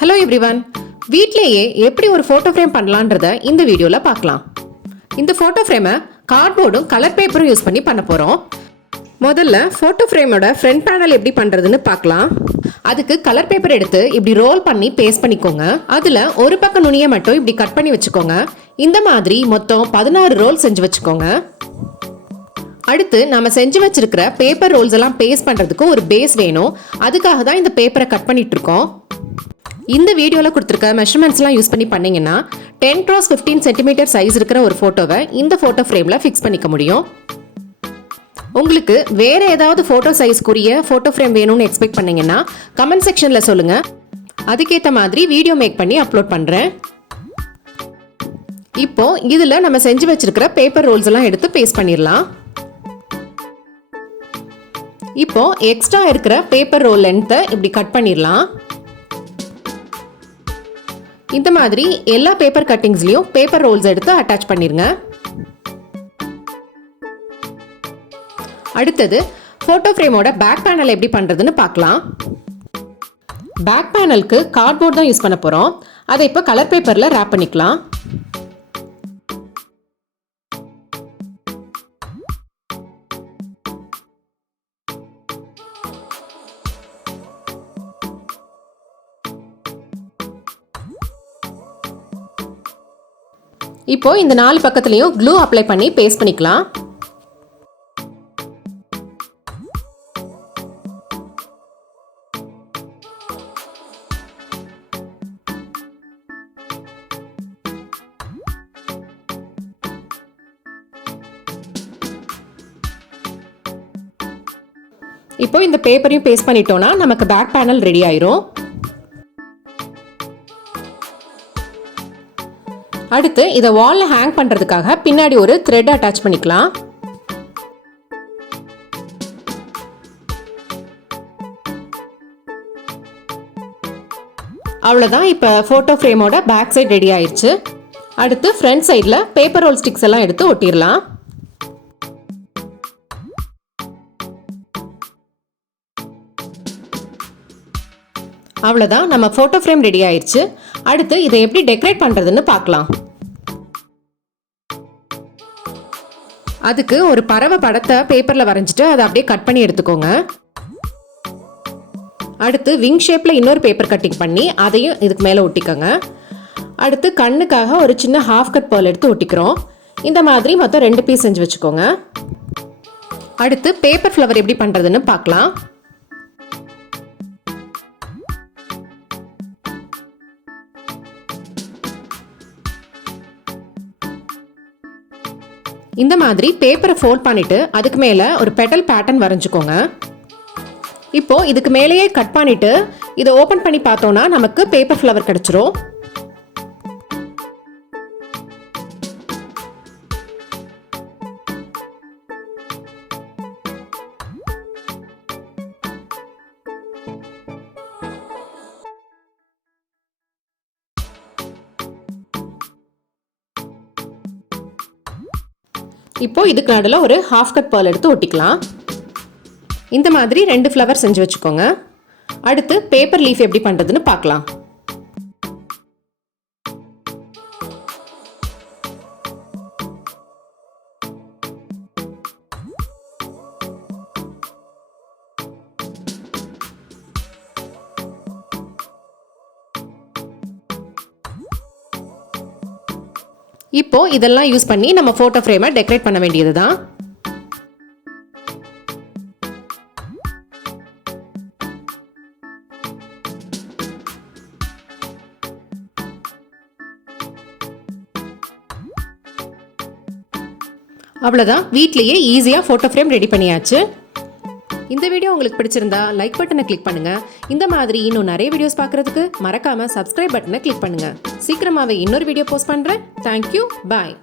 Hello everyone, வீட்லேயே எப்படி ஒரு ஃபோட்டோ ஃப்ரேம் பண்ணலான்றத இந்த வீடியோவில் பார்க்கலாம். இந்த ஃபோட்டோ ஃப்ரேமை கார்ட்போர்டும் கலர் பேப்பரும் யூஸ் பண்ணி பண்ண போகிறோம். முதல்ல ஃபோட்டோ ஃப்ரேமோட ஃப்ரண்ட் பேனல் எப்படி பண்ணுறதுன்னு பார்க்கலாம். அதுக்கு கலர் பேப்பர் எடுத்து இப்படி ரோல் பண்ணி பேஸ்ட் பண்ணிக்கோங்க. அதில் ஒரு பக்கம் நுனியை மட்டும் இப்படி கட் பண்ணி வச்சுக்கோங்க. இந்த மாதிரி மொத்தம் 16 ரோல் செஞ்சு வச்சுக்கோங்க. அடுத்து நம்ம செஞ்சு வச்சிருக்கிற பேப்பர் ரோல்ஸ் எல்லாம் பேஸ்ட் பண்ணுறதுக்கு ஒரு பேஸ் வேணும். அதுக்காக தான் இந்த பேப்பரை கட் பண்ணிட்டு இருக்கோம். இந்த வீடியோவில் கொடுத்துருக்க மெஷர்மெண்ட்ஸ்லாம் யூஸ் பண்ணி பண்ணிங்கன்னா 10x15 சென்டிமீட்டர் சைஸ் இருக்கிற ஒரு ஃபோட்டோவை இந்த ஃபோட்டோ ஃப்ரேமில் ஃபிக்ஸ் பண்ணிக்க முடியும். உங்களுக்கு வேறு ஏதாவது ஃபோட்டோ சைஸ்க்குரிய ஃபோட்டோ ஃப்ரேம் வேணும்னு எக்ஸ்பெக்ட் பண்ணிங்கன்னா கமெண்ட் செக்ஷனில் சொல்லுங்கள். அதுக்கேற்ற மாதிரி வீடியோ மேக் பண்ணி அப்லோட் பண்ணுறேன். இப்போ இதில் நம்ம செஞ்சு வச்சிருக்கிற பேப்பர் ரோல்ஸ் எல்லாம் எடுத்து பேஸ்ட் பண்ணிடலாம். இப்போ எக்ஸ்ட்ரா இருக்கிற பேப்பர் ரோல் லென்த்தை இப்படி கட் பண்ணிடலாம். இந்த மாதிரி எல்லா பேப்பர் கட்டிங்ஸ்லையும் பேப்பர் ரோல்ஸ் எடுத்து அட்டாச் பண்ணிருங்க. அடுத்தது ஃபோட்டோ ஃப்ரேமோட பேக் பேனல் எப்படி பண்ணுறதுன்னு பார்க்கலாம். பேக் பேனலுக்கு கார்ட்போர்ட் தான் யூஸ் பண்ண போகிறோம். அதை இப்போ கலர் பேப்பரில் ரேப் பண்ணிக்கலாம். இப்போ இந்த 4 பக்கத்துலையும் க்ளூ அப்ளை பண்ணி பேஸ்ட் பண்ணிக்கலாம். இப்போ இந்த பேப்பரையும் பேஸ்ட் பண்ணிட்டோம்னா நமக்கு பேக் பேனல் ரெடி ஆயிரும். அடுத்து இதை வாலில் ஹேங் பண்ணுறதுக்காக பின்னாடி ஒரு த்ரெட் அட்டாச் பண்ணிக்கலாம். அவ்வளோதான், இப்போ ஃபோட்டோ ஃப்ரேமோட பேக் சைடு ரெடி ஆயிடுச்சு. அடுத்து ஃப்ரண்ட் சைடில் பேப்பர் ரோல் ஸ்டிக்ஸ் எல்லாம் எடுத்து ஒட்டிடலாம். அவ்வளோதான், நம்ம ஃபோட்டோ ஃப்ரேம் ரெடி ஆயிடுச்சு. அடுத்து இதை எப்படி டெக்கரேட் பண்ணுறதுன்னு பார்க்கலாம். அதுக்கு ஒரு பறவை படத்தை பேப்பரில் வரைஞ்சிட்டு அதை அப்படியே கட் பண்ணி எடுத்துக்கோங்க. அடுத்து விங் ஷேப்பில் இன்னொரு பேப்பர் கட்டிங் பண்ணி அதையும் இதுக்கு மேலே ஒட்டிக்கோங்க. அடுத்து கண்ணுக்காக ஒரு சின்ன ஹாஃப் கட் பேர்ல் எடுத்து ஒட்டிக்கிறோம். இந்த மாதிரி மொத்தம் 2 பீஸ் செஞ்சு வச்சுக்கோங்க. அடுத்து பேப்பர் ஃப்ளவர் எப்படி பண்ணுறதுன்னு பார்க்கலாம். இந்த மாதிரி பேப்பரை ஃபோல்ட் பண்ணிட்டு அதுக்கு மேலே ஒரு பெட்டல் பேட்டர்ன் வரைஞ்சிக்கோங்க. இப்போ இதுக்கு மேலேயே கட் பண்ணிட்டு இதை ஓப்பன் பண்ணி பார்த்தோம்னா நமக்கு பேப்பர் ஃப்ளவர் கிடைச்சிரும். இப்போ இதுக்கு நடுவில் ஒரு ஹாஃப் கட் பேர்ல் எடுத்து ஒட்டிக்கலாம். இந்த மாதிரி 2 ஃப்ளவர் செஞ்சு வச்சுக்கோங்க. அடுத்து பேப்பர் லீஃப் எப்படி பண்ணுறதுன்னு பார்க்கலாம். இப்போ இதெல்லாம் யூஸ் பண்ணி நம்ம ஃபோட்டோ ஃப்ரேமை டெக்கரேட் பண்ண வேண்டியது தான். அவ்வளோதான், வீட்லேயே ஈஸியாக ஃபோட்டோ ஃப்ரேம் ரெடி பண்ணியாச்சு. இந்த வீடியோ உங்களுக்கு பிடிச்சிருந்தா லைக் பட்டனை கிளிக் பண்ணுங்க. இந்த மாதிரி இன்னும் நிறைய வீடியோஸ் பார்க்கறதுக்கு மறக்காம சப்ஸ்கிரைப் பட்டனை கிளிக் பண்ணுங்க. சீக்கிரமாவே இன்னொரு வீடியோ போஸ்ட் பண்றேன். தேங்க்யூ, பாய்.